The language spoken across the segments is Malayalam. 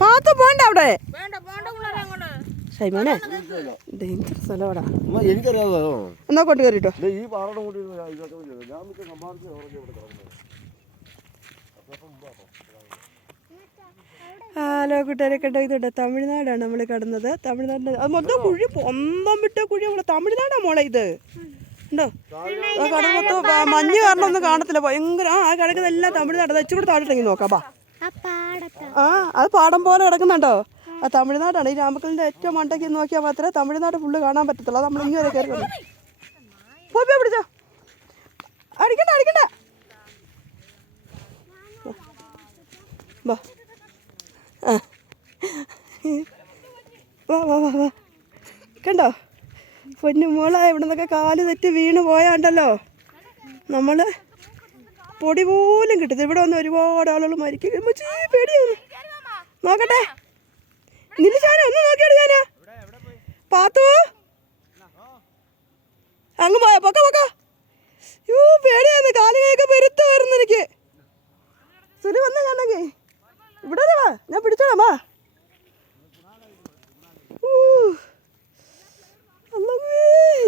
പാത്ത് പോണ്ട അവിടെ ഷൈമോനെ ഡേഞ്ചർ സ്ഥലമാടാ. എന്നാ കൊണ്ട് കയറിട്ടോ. ഹലോ കൂട്ടുകാരെ, കേട്ടോ ഇതുണ്ട് തമിഴ്നാടാണ് നമ്മൾ കിടന്നത്. തമിഴ്നാടിൻ്റെ അത് മൊത്തം കുഴി, പൊന്തം വിട്ട കുഴി. നമ്മളെ തമിഴ്നാടാ മോളെ ഇത് ഉണ്ടോ? കടൽ മൊത്തം മഞ്ഞ് കാരണം ഒന്നും കാണത്തില്ല, ഭയങ്കര. ആ കിടക്കുന്നതെല്ലാം തമിഴ്നാട്. ഇച്ചിരി താഴോട്ടെങ്കിൽ നോക്കാം. ബാ, അത് പാടം പോലെ കിടക്കുന്നുണ്ടോ? ആ തമിഴ്നാടാണ്. ഈ രാമക്കലിൻ്റെ ഏറ്റവും മണ്ടയ്ക്ക് നോക്കിയാൽ മാത്രമേ തമിഴ്നാട് ഫുള്ള് കാണാൻ പറ്റത്തുള്ളൂ. അത് നമ്മൾ ഇങ്ങനെ കയറി വന്നു. പോയി പിടിച്ചോ, അടിക്കണ്ട അടിക്കണ്ട. വാ വാ വാ വാ വാ. കണ്ടോ പൊന്നു മോളെ, ഇവിടെ നിന്നൊക്കെ കാല് തെറ്റി വീണ് പോയാണ്ടല്ലോ നമ്മൾ പൊടി പോലും കിട്ടുന്നത്. ഇവിടെ വന്ന് ഒരുപാട് ആളുകൾ മരിക്കും. പേടിയാവുന്നു. നോക്കട്ടെ, നിന്നിച്ചാനോ ഒന്ന് നോക്കിയാണ് ഞാനാ. പാത്തു അങ്ങ് പോയാ പൊക്ക പൊക്ക. യോ പേടിയാന്ന്, കാലുകയൊക്കെ പെരുത്ത് വരുന്നു എനിക്ക്. സുരി വന്നേ കണ്ടെങ്കിൽ ഇവിടെ വാ, ഞാൻ പിടിച്ചോളാം. വാ.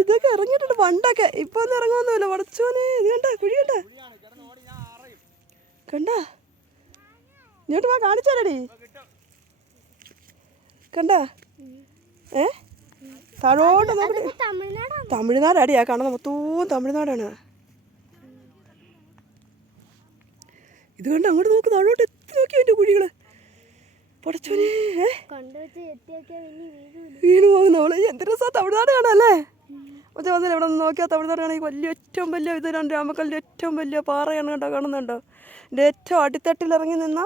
ഇതൊക്കെ ഇറങ്ങിയിട്ടുണ്ട് പണ്ടൊക്കെ. ഇപ്പൊ ഒന്നും ഇറങ്ങുമൊന്നുമില്ല. വടച്ചോനെ, ഇത് കണ്ട കുഴി കണ്ട കണ്ട. ഇങ്ങോട്ട് വാ, കാണിച്ചാലടി. കണ്ട താഴോട്ട് നോക്കി. തമിഴ്നാടാടി ആ കാണുന്ന മൊത്തവും തമിഴ്നാടാണ്. ഇത് കണ്ട അങ്ങോട്ട് നോക്ക്, താഴോട്ട് എത്തി നോക്കി അതിന്റെ കുഴികള്. പടച്ചോനെ, വീണ് പോകുന്ന അവള്. എന്ത് രസാ തമിഴ്നാട് കാണാല്ലേ. പക്ഷെ വന്നില്ല ഇവിടെ നിന്ന് നോക്കിയാൽ തമിഴ്നാട് കാണാൻ വലിയ ഏറ്റവും വലിയ ഇത് രാമക്കല്ലിൻ്റെ ഏറ്റവും വലിയ പാറയാണ് കേട്ടോ. കാണുന്നുണ്ടോ? എൻ്റെ ഏറ്റവും അടിത്തട്ടിലിറങ്ങി നിന്നാ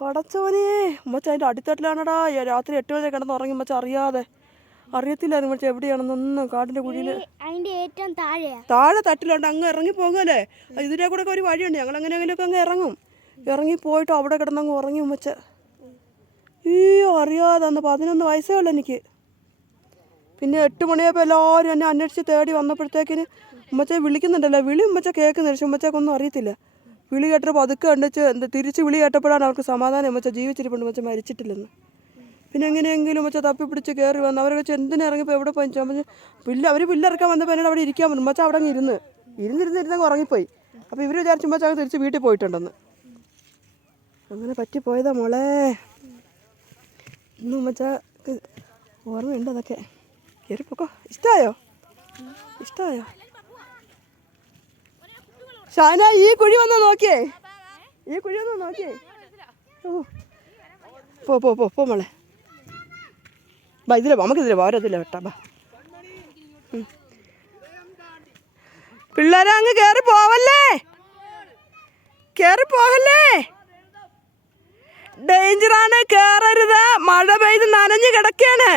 പടച്ചോനെ. ഉമ്മച്ച അതിൻ്റെ അടിത്തട്ടിലാണടാ. രാത്രി 8 വരെ കിടന്ന് ഉറങ്ങി ഉമ്മച്ച അറിയാതെ. അറിയത്തില്ലായിരുന്നു ഉമ്മച്ച എവിടെയാണെന്നൊന്നും. കാടിൻ്റെ കുഴിയിൽ താഴെ തട്ടിലുണ്ട്. അങ്ങ് ഇറങ്ങി പോകുമല്ലേ. ഇതിൻ്റെ കൂടെ ഒക്കെ ഒരു വഴിയുണ്ട്. ഞങ്ങൾ എങ്ങനെയെങ്കിലുമൊക്കെ അങ്ങ് ഇറങ്ങും. ഇറങ്ങി പോയിട്ട് അവിടെ കിടന്നങ്ങ് ഉറങ്ങി ഉമ്മച്ച. അറിയാതെ. അന്ന് 11 വയസ്സേ ഉള്ളൂ എനിക്ക്. പിന്നെ 8 മണിയായപ്പോൾ എല്ലാവരും എന്നെ അന്വേഷിച്ച് തേടി വന്നപ്പോഴത്തേക്കിന് ഉമ്മച്ച വിളിക്കുന്നുണ്ടല്ലോ. വിളി ഉമ്മച്ച കേൾക്കുന്നില്ല. പക്ഷെ ഉമ്മച്ചക്കൊന്നും അറിയത്തില്ല. വിളി കേട്ടപ്പോൾ പതുക്കെ കണ്ടിച്ച് തിരിച്ച് വിളി കേട്ടപ്പോഴാണ് അവർക്ക് സമാധാനം. ഉമ്മച്ച ജീവിച്ചിരിപ്പുണ്ട്, ഉമ്മച്ച മരിച്ചിട്ടില്ലെന്ന്. പിന്നെ എങ്ങനെയെങ്കിലും ഉമ്മച്ച തപ്പിപ്പിടിച്ച് കയറി വന്ന് അവരെ വെച്ച് എന്തിനിറങ്ങിപ്പോൾ എവിടെ പോയി ചോദിച്ചാൽ അവർ പുല്ലിറക്കാൻ വന്നപ്പോൾ എന്നോട് അവിടെ ഇരിക്കാൻ പറഞ്ഞു. ഉമ്മച്ച അവിടെ അങ്ങ് ഇരുന്നിരുന്നങ്ങ് ഉറങ്ങിപ്പോയി. അപ്പോൾ ഇവർ വിചാരിച്ചു ഉമ്മച്ച അങ്ങ് തിരിച്ച് വീട്ടിൽ പോയിട്ടുണ്ടെന്ന്. അങ്ങനെ പറ്റിപ്പോയതാ മോളെ. ഇന്ന് ഉമ്മച്ചക്ക് ഓർമ്മയുണ്ട് അതൊക്കെ. കയറിപ്പോക്കോ. ഇഷ്ടമായോ? ഷാന, ഈ കുഴി വന്ന് നോക്കിയേ. പോ മോളെ. ബാ, ഇതിലെ നമുക്കിതിലെ വാരത്തില്ല കേട്ടാ. ബാ, പിള്ളേരെ അങ്ങ് കയറി പോവല്ലേ. ഡേഞ്ചറാണ്, കയറരുത്. മഴ പെയ്ത് നനഞ്ഞു കിടക്കാണ്.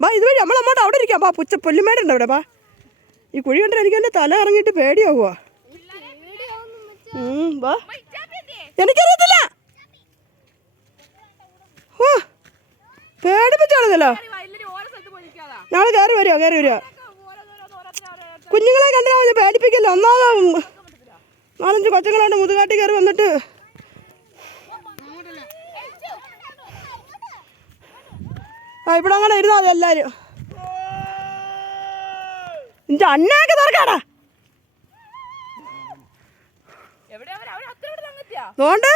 ബാ, ഇതുവഴി നമ്മളങ്ങോട്ട് അവിടെ ഇരിക്കാം. ബാ, പുല്ലുമേടുണ്ട് അവിടെ. ബാ, ഈ കുഴി കണ്ടിട്ട് എനിക്ക് എൻ്റെ തല ഇറങ്ങിയിട്ട് പേടിയാവുക. ബാ, എനിക്കറിയത്തില്ല. പേടിപ്പിച്ചാണെന്നല്ലോ. ഞങ്ങൾ കയറി വരുമോ? കുഞ്ഞുങ്ങളെ കണ്ടാൽ മതി, പേടിപ്പിക്കില്ല. ഒന്നാമത് 4-5 കൊച്ചുങ്ങളുണ്ട് മുതുകാട്ടി കയറി വന്നിട്ട്. ഇവിടെ അങ്ങനെ ഇരുന്നാൽ മതി എല്ലാവരും. എൻ്റെ അണ്ണയൊക്കെ തുറക്കാടാ. അതുകൊണ്ട്